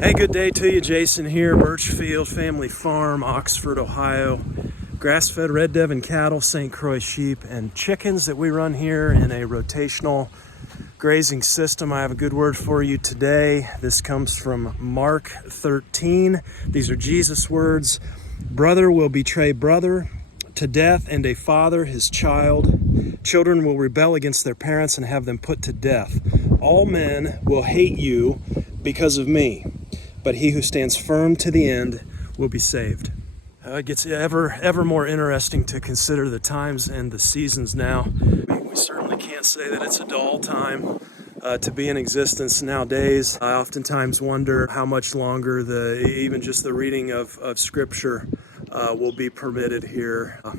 Hey, good day to you. Jason here, Birchfield Family Farm, Oxford, Ohio. Grass-fed Red Devon cattle, St Croix sheep, and chickens that we run here in a rotational grazing system. I have a good word for you today. This comes from Mark 13. These are Jesus' words. Brother will betray brother to death, and a father his child. Children will rebel against their parents and have them put to death. All men will hate you because of me, but he who stands firm to the end will be saved. It gets ever more interesting to consider the times and the seasons now. We certainly can't say that it's a dull time to be in existence nowadays. I oftentimes wonder how much longer even just the reading of Scripture will be permitted here. I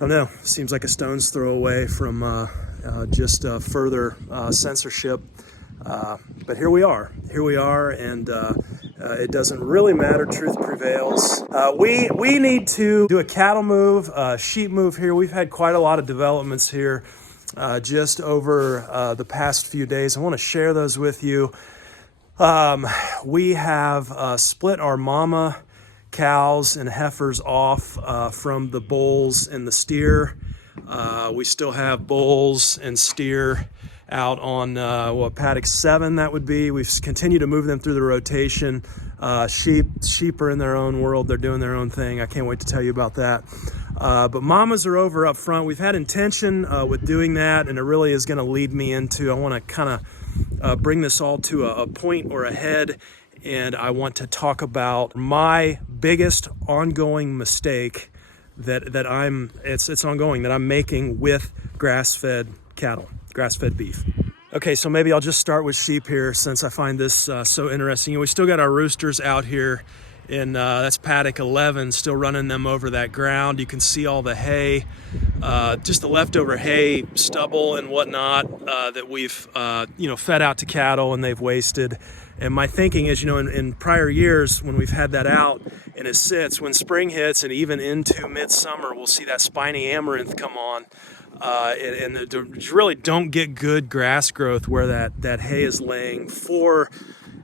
don't know. Seems like a stone's throw away from just further censorship. But here we are, and it doesn't really matter. Truth prevails. We need to do a cattle move, sheep move here. We've had quite a lot of developments here just over the past few days. I want to share those with you. We have split our mama cows and heifers off from the bulls and the steer. We still have bulls and steer out on paddock 7, that would be. We've continued to move them through the rotation. Sheep are in their own world. They're doing their own thing. I can't wait to tell you about that. But mamas are over up front. We've had intention with doing that, and it really is going to lead me into, I want to kind of bring this all to a point or a head, and I want to talk about my biggest ongoing mistake that I'm making with grass-fed cattle. Grass-fed beef. Okay, so maybe I'll just start with sheep here since I find this so interesting. We still got our roosters out here in, that's paddock 11, still running them over that ground. You can see all the hay, just the leftover hay, stubble and whatnot that we've, fed out to cattle and they've wasted. And my thinking is, in prior years when we've had that out and it sits, when spring hits and even into midsummer, we'll see that spiny amaranth come on. And really don't get good grass growth where that hay is laying for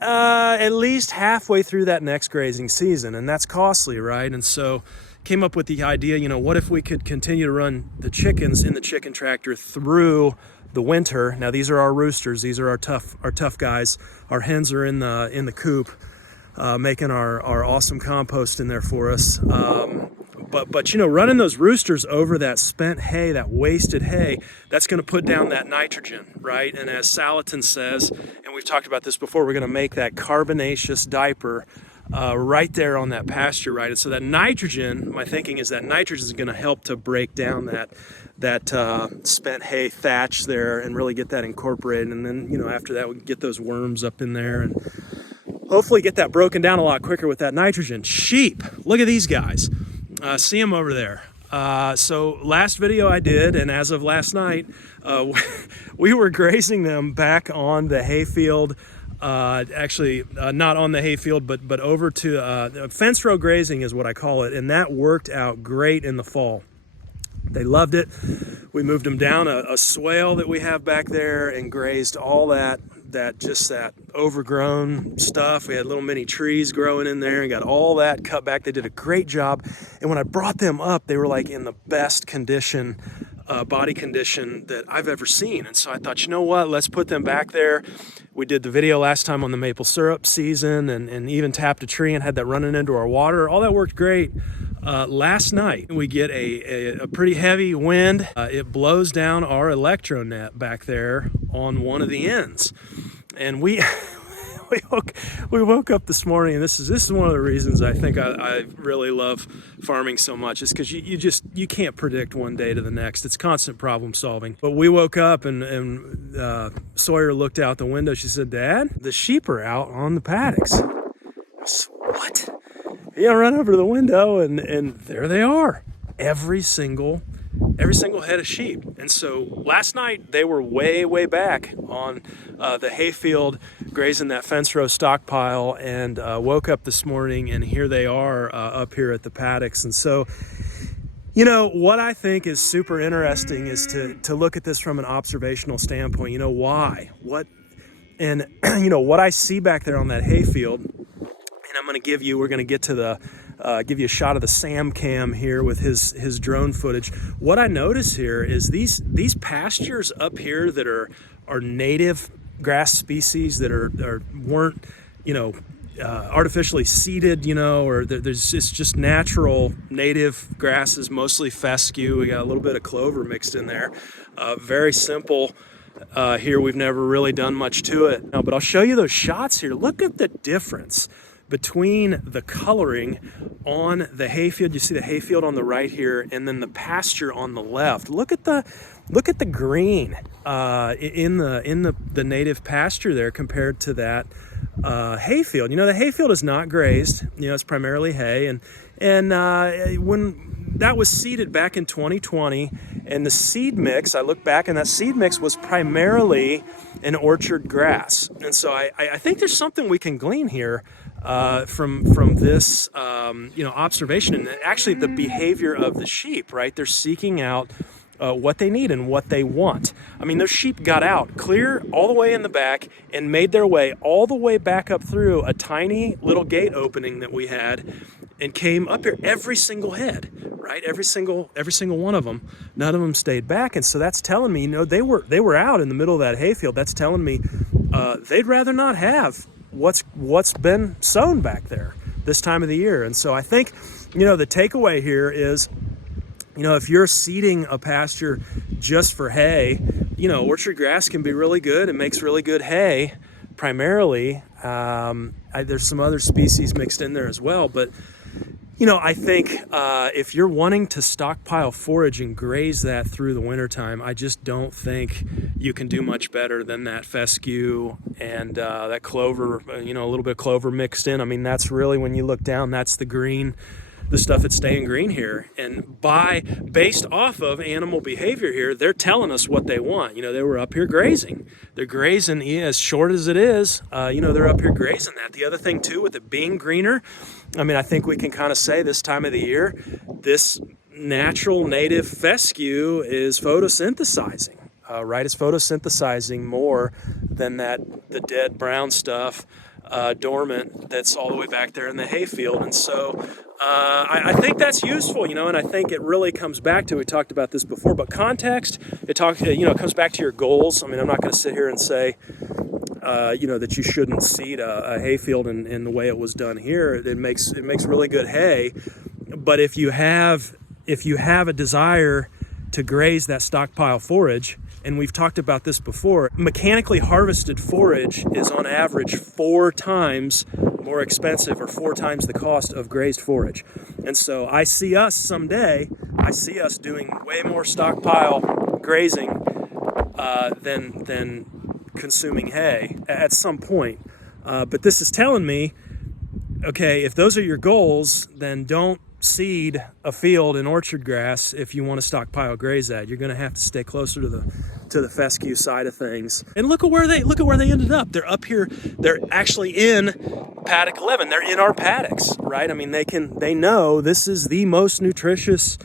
at least halfway through that next grazing season, and that's costly, right? And so came up with the idea, what if we could continue to run the chickens in the chicken tractor through the winter. Now these are our roosters, these are our tough guys. Our hens are in the coop, making our awesome compost in there for us. But running those roosters over that spent hay, that wasted hay, that's going to put down that nitrogen, right? And as Salatin says, and we've talked about this before, we're going to make that carbonaceous diaper right there on that pasture, right? And so that nitrogen, my thinking is that nitrogen is going to help to break down that spent hay thatch there and really get that incorporated. And then, after that, we can get those worms up in there and hopefully get that broken down a lot quicker with that nitrogen. Sheep, look at these guys. See them over there. So last video I did, and as of last night, we were grazing them back on the hayfield. Actually, not on the hayfield, but over to fence row grazing is what I call it, and that worked out great in the fall. They loved it. We moved them down a swale that we have back there and grazed all that overgrown stuff. We had little mini trees growing in there and got all that cut back. They did a great job. And when I brought them up, they were like in the best condition, body condition that I've ever seen. And so I thought, you know what, let's put them back there. We did the video last time on the maple syrup season and even tapped a tree and had that running into our water. All that worked great. Last night, we get a pretty heavy wind. It blows down our electro net back there on one of the ends. And we woke up this morning, and this is one of the reasons I think I really love farming so much, is because you can't predict one day to the next. It's constant problem solving. But we woke up and Sawyer looked out the window. She said, "Dad, the sheep are out on the paddocks." I said, "What?" Yeah, run over to the window and there they are. Every single head of sheep. And so last night they were way back on the hayfield grazing that fence row stockpile, and woke up this morning and here they are up here at the paddocks. And so, what I think is super interesting is to look at this from an observational standpoint. Why? And what I see back there on that hayfield, and we're going to get to give you a shot of the Sam Cam here with his drone footage. What I notice here is these pastures up here that are native grass species that weren't artificially seeded, or it's just natural native grasses, mostly fescue. We got a little bit of clover mixed in there. Very simple. Here we've never really done much to it. But I'll show you those shots here. Look at the difference between the coloring on the hayfield. You see the hayfield on the right here, and then the pasture on the left. Look at the green in the native pasture there compared to that hayfield. The hayfield is not grazed. It's primarily hay, and when that was seeded back in 2020, and the seed mix, I look back, and that seed mix was primarily an orchard grass. And so I think there's something we can glean here from this observation, and actually the behavior of the sheep. Right, they're seeking out what they need and what they want. I mean, those sheep got out clear all the way in the back and made their way all the way back up through a tiny little gate opening that we had, and came up here. Every single head, right? Every single one of them. None of them stayed back, and so that's telling me, they were out in the middle of that hayfield. That's telling me they'd rather not have what's been sown back there this time of the year. And so I think, the takeaway here is, if you're seeding a pasture just for hay, orchard grass can be really good. It makes really good hay, primarily. There's some other species mixed in there as well, but I think if you're wanting to stockpile forage and graze that through the wintertime, I just don't think you can do much better than that fescue and that clover, a little bit of clover mixed in. I mean, that's really, when you look down, that's the green, the stuff that's staying green here. And based off of animal behavior here, they're telling us what they want. They were up here grazing. They're grazing, as short as it is, they're up here grazing that. The other thing too, with it being greener, I mean, I think we can kind of say this time of the year, this natural native fescue is photosynthesizing, right? It's photosynthesizing more than the dead brown stuff, dormant, that's all the way back there in the hayfield. And so I think that's useful, and I think it really comes back to, we talked about this before, but context, it comes back to your goals. I mean, I'm not going to sit here and say, that you shouldn't seed a hayfield in the way it was done here. It makes really good hay. But if you have a desire to graze that stockpile forage, and we've talked about this before, mechanically harvested forage is on average 4 times more expensive, or 4 times the cost of grazed forage. And so I see us doing way more stockpile grazing than consuming hay at some point. But this is telling me, okay, if those are your goals, then don't seed a field in orchard grass if you want to stockpile graze that. You're going to have to stay closer to the fescue side of things. And look at where they ended up. They're up here. They're actually in paddock 11. They're in our paddocks, right? I mean, they know this is the most nutritious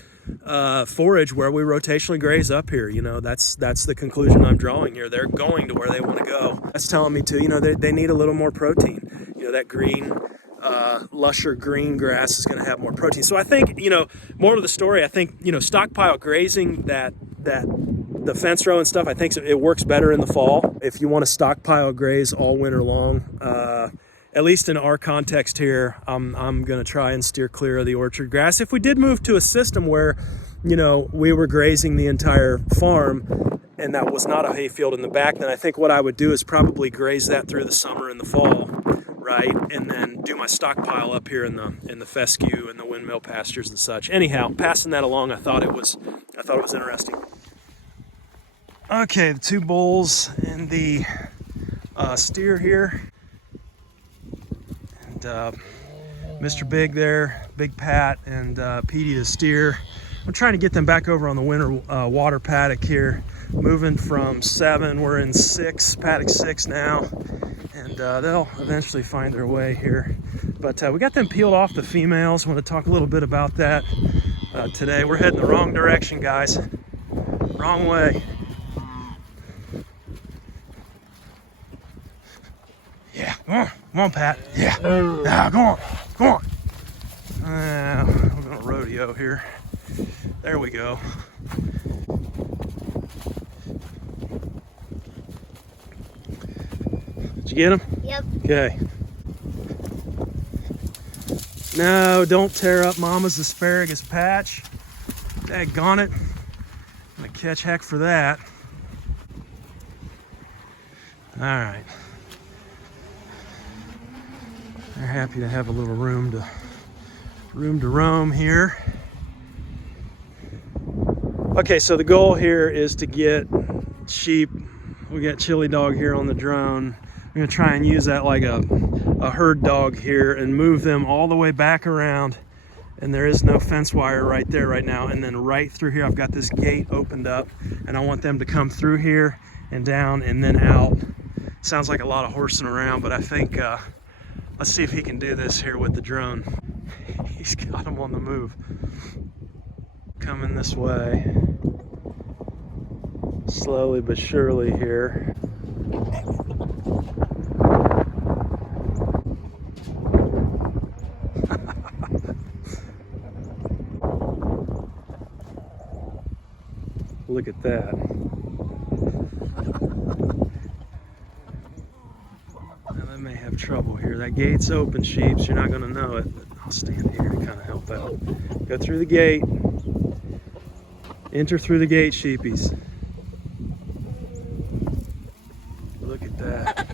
forage where we rotationally graze up here. That's the conclusion I'm drawing here. They're going to where they want to go. That's telling me too, they need a little more protein. That green, lusher green grass is going to have more protein. So I think, more of the story, I think, stockpile grazing the fence row and stuff, I think it works better in the fall. If you want to stockpile graze all winter long, at least in our context here, I'm going to try and steer clear of the orchard grass. If we did move to a system where, we were grazing the entire farm and that was not a hayfield in the back, then I think what I would do is probably graze that through the summer and the fall, right? And then do my stockpile up here in the fescue and the windmill pastures and such. Anyhow, passing that along, I thought it was interesting. Okay, the 2 bulls and the steer here. And Mr. Big there, Big Pat, and Petey the steer. I'm trying to get them back over on the winter water paddock here. Moving from 7, we're in 6, paddock 6 now. And they'll eventually find their way here. But we got them peeled off, the females. I want to talk a little bit about that today. We're heading the wrong direction, guys. Wrong way. Come on, Pat. Yeah. Now, go on. Go on. We're gonna rodeo here. There we go. Did you get him? Yep. Okay. No, don't tear up Mama's asparagus patch. Daggone it. I'm gonna catch heck for that. All right. They're happy to have a little room to roam here. Okay, so the goal here is to get sheep. We got Chili Dog here on the drone. I'm gonna try and use that like a herd dog here and move them all the way back around. And there is no fence wire right there right now. And then right through here, I've got this gate opened up and I want them to come through here and down and then out. Sounds like a lot of horsing around, but I think, let's see if he can do this here with the drone. He's got them on the move. Coming this way. Slowly but surely here. Look at that. Now they may have trouble here. That gate's open, sheeps. You're not going to know it, but I'll stand here to kind of help out. Go through the gate. Enter through the gate, sheepies. Look at that.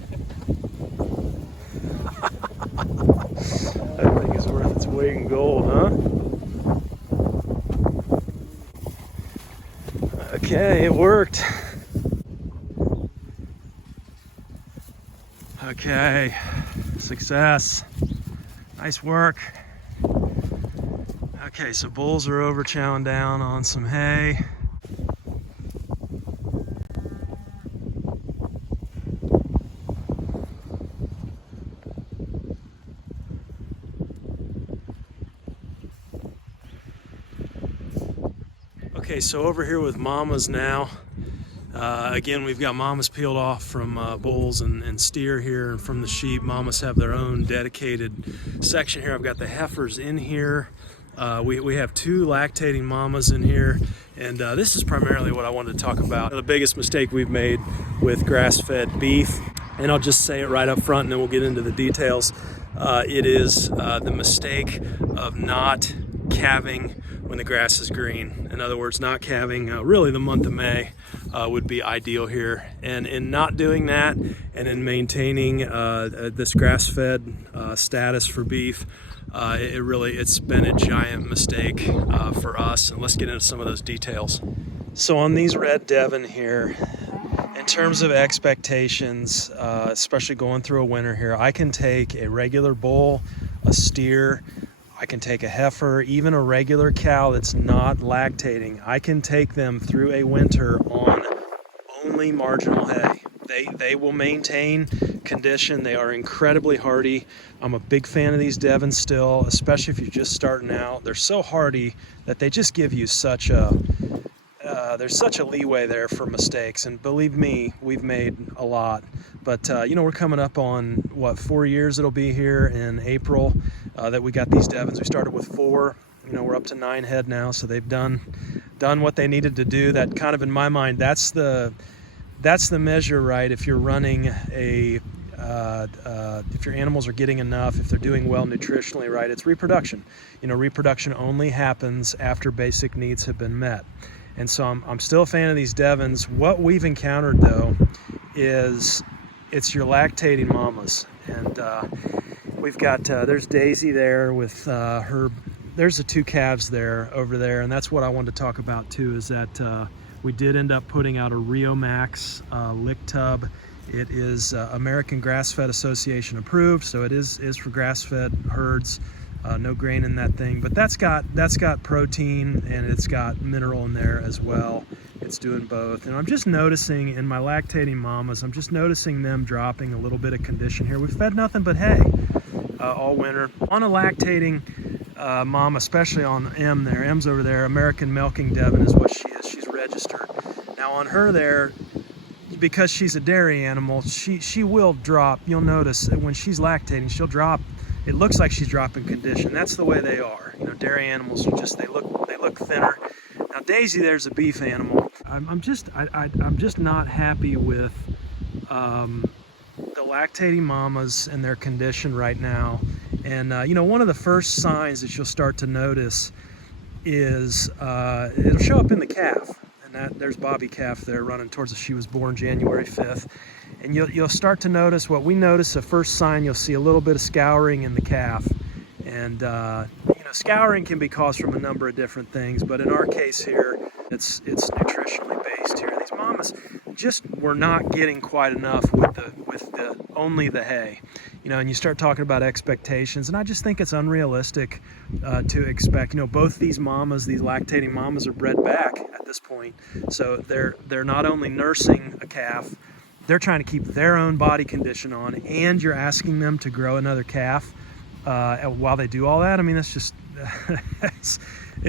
That thing is worth its weight in gold, huh? Okay, it worked. Okay, success. Nice work. Okay, so bulls are over chowing down on some hay. Okay, so over here with mamas now. Again, we've got mamas peeled off from bulls and steer here, and from the sheep. Mamas have their own dedicated section here. I've got the heifers in here. We have 2 lactating mamas in here, and this is primarily what I wanted to talk about. The biggest mistake we've made with grass-fed beef, and I'll just say it right up front and then we'll get into the details. It is the mistake of not calving when the grass is green. In other words, not calving really the month of May would be ideal here. And in not doing that and in maintaining this grass-fed status for beef, it's been a giant mistake for us. And let's get into some of those details. So on these Red Devon here, in terms of expectations, especially going through a winter here, I can take a regular bull, a steer, I can take a heifer, even a regular cow that's not lactating. I can take them through a winter on only marginal hay. They will maintain condition. They are incredibly hardy. I'm a big fan of these Devons still, especially if you're just starting out. They're so hardy that they just give you such a there's such a leeway there for mistakes, and believe me, we've made a lot. But we're coming up on what, 4 years it'll be here in April that we got these Devons. We started with 4, we're up to 9 head now, so they've done what they needed to do. That kind of, in my mind, that's the measure, right? If you're running if your animals are getting enough, if they're doing well nutritionally, right? It's reproduction. Reproduction only happens after basic needs have been met. And so I'm still a fan of these Devons. What we've encountered, though, is it's your lactating mamas. And we've got, there's Daisy there with there's the 2 calves over there. And that's what I wanted to talk about, too, is that we did end up putting out a Rio Max lick tub. It is American Grass-Fed Association approved, so it is for grass-fed herds. No grain in that thing, but that's got protein and it's got mineral in there as well. It's doing both. And I'm just noticing in my lactating mamas, I'm just noticing them dropping a little bit of condition here. We've fed nothing but hay all winter. On a lactating mom, especially on M there, M's over there, American Milking Devon is what she is. She's registered. Now on her there, because she's a dairy animal, she will drop. You'll notice that when she's lactating, she'll drop. It looks like she's dropping condition. That's the way they are. You know, dairy animals are just, they look thinner. Now Daisy, there's a beef animal. I'm just not happy with the lactating mamas and their condition right now. And you know, one of the first signs that you'll start to notice is it'll show up in the calf. And there's Bobby calf there running towards us. She was born January 5th. And you'll start to notice what we notice. The first sign, you'll see a little bit of scouring in the calf. And you know, scouring can be caused from a number of different things, but in our case here, it's nutritionally based here. These mamas just were not getting quite enough with only the hay. You know, and you start talking about expectations, and I just think it's unrealistic to expect. You know, both these mamas, these lactating mamas, are bred back at this point, so they're not only nursing a calf, they're trying to keep their own body condition on, and you're asking them to grow another calf while they do all that. I mean, that's just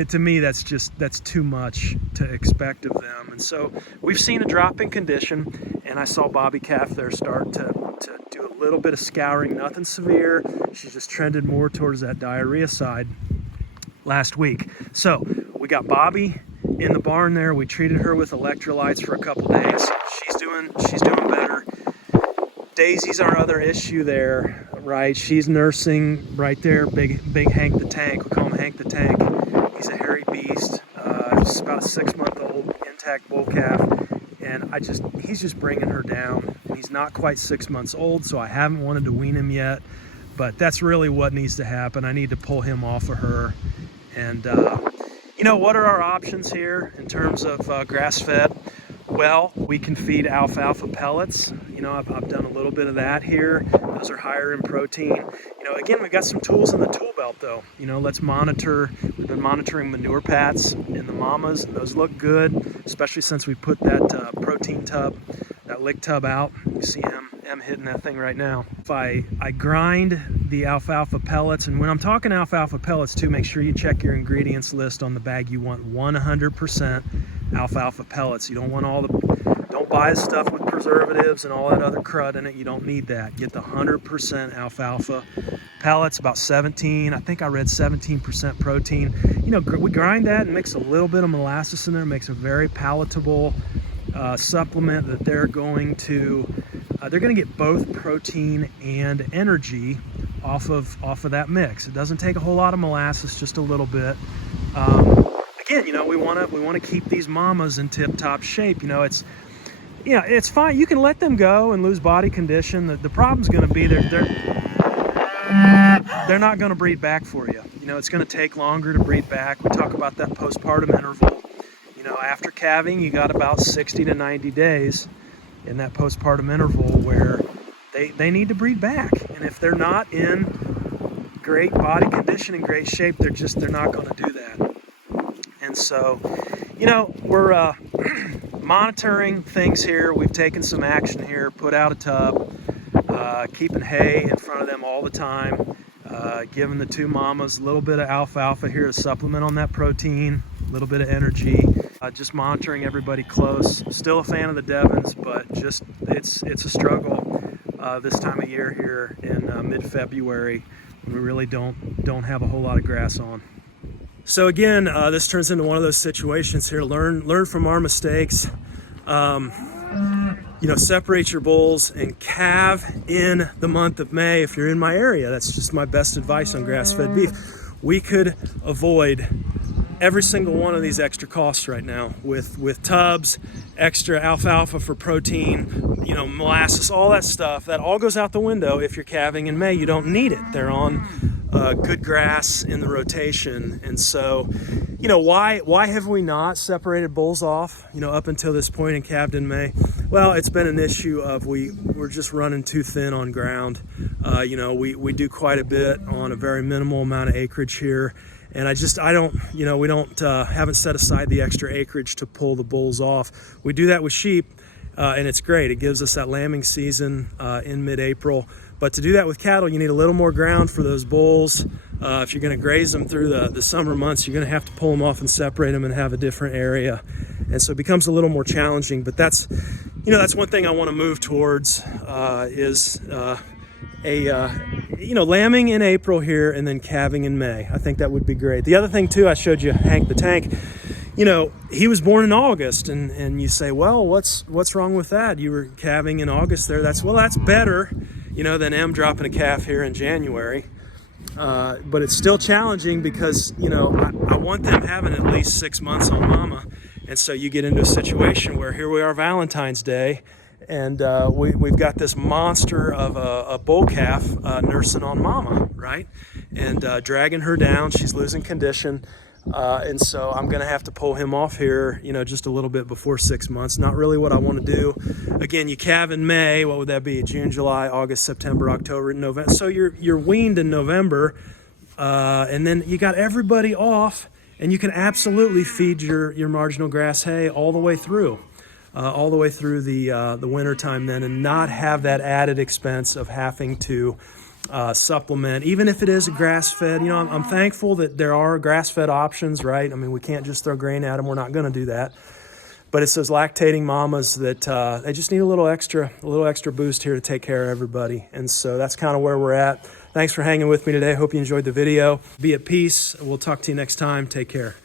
to me, that's too much to expect of them. And so we've seen a drop in condition, and I saw Bobby calf there start to do a little bit of scouring, nothing severe. She's just trended more towards that diarrhea side last week. So we got Bobby in the barn there. We treated her with electrolytes for a couple days. She's doing better. Daisy's our other issue there, right? She's nursing right there. Big Hank the Tank. We call him Hank the Tank. He's a hairy beast. Just about a 6-month-old intact bull calf, and he's just bringing her down. He's not quite 6 months old, so I haven't wanted to wean him yet. But that's really what needs to happen. I need to pull him off of her. And you know, what are our options here in terms of grass-fed? Well, we can feed alfalfa pellets. You know, I've done a little bit of that here. Those are higher in protein. You know, again, we've got some tools in the tool belt though. You know, let's monitor. We've been monitoring manure pads in the mamas. Those look good, especially since we put that protein tub, that lick tub out. You see him hitting that thing right now. If I grind the alfalfa pellets, and when I'm talking alfalfa pellets too, make sure you check your ingredients list on the bag. You want 100% alfalfa pellets. You don't want don't buy the stuff with preservatives and all that other crud in it. You don't need that. Get the 100% alfalfa pellets, about 17, I think I read 17% protein. You know, we grind that and mix a little bit of molasses in there. It makes a very palatable supplement that they're going to get both protein and energy off of that mix. It doesn't take a whole lot of molasses, just a little bit. Again, you know, we want to keep these mamas in tip-top shape. You know, it's fine. You can let them go and lose body condition. The problem's going to be they're not going to breed back for you. You know, it's going to take longer to breed back. We talk about that postpartum interval. You know, after calving, you got about 60 to 90 days in that postpartum interval where they need to breed back. And if they're not in great body condition and great shape, they're not going to do that. And so, you know, we're monitoring things here. We've taken some action here, put out a tub, keeping hay in front of them all the time, giving the two mamas a little bit of alfalfa here to supplement on that protein, a little bit of energy, just monitoring everybody close. Still a fan of the Devons, but just it's a struggle this time of year here in mid-February when we really don't have a whole lot of grass on. So again, this turns into one of those situations here. Learn from our mistakes. You know, separate your bulls and calve in the month of May if you're in my area. That's just my best advice on grass-fed beef. We could avoid every single one of these extra costs right now with tubs, extra alfalfa for protein, you know, molasses, all that stuff. That all goes out the window if you're calving in May. You don't need it. They're on good grass in the rotation. And so, you know, why have we not separated bulls off, you know, up until this point and calved in May? Well, it's been an issue of we're just running too thin on ground. You know, we do quite a bit on a very minimal amount of acreage here. And we haven't set aside the extra acreage to pull the bulls off. We do that with sheep, and it's great. It gives us that lambing season in mid-April. But to do that with cattle, you need a little more ground for those bulls. If you're going to graze them through the summer months, you're going to have to pull them off and separate them and have a different area. And so it becomes a little more challenging. But that's You know, that's one thing I want to move towards is lambing in April here and then calving in May. I think that would be great. The other thing too, I showed you Hank the Tank. You know, he was born in August, and you say, well, what's wrong with that? You were calving in August there. That's better, you know, than M dropping a calf here in January. But it's still challenging because, you know, I want them having at least 6 months on mama. And so you get into a situation where here we are Valentine's Day, and we've got this monster of a bull calf nursing on mama, right? And dragging her down. She's losing condition. And so I'm going to have to pull him off here, you know, just a little bit before 6 months. Not really what I want to do. Again, you calve in May. What would that be? June, July, August, September, October, November. So you're weaned in November, and then you got everybody off, and you can absolutely feed your marginal grass hay all the way through the winter time then, and not have that added expense of having to supplement, even if it is a grass-fed. You know, I'm thankful that there are grass-fed options, right? I mean, we can't just throw grain at them. We're not going to do that. But it's those lactating mamas that they just need a little extra boost here to take care of everybody. And so that's kind of where we're at. Thanks for hanging with me today. Hope you enjoyed the video. Be at peace. We'll talk to you next time. Take care.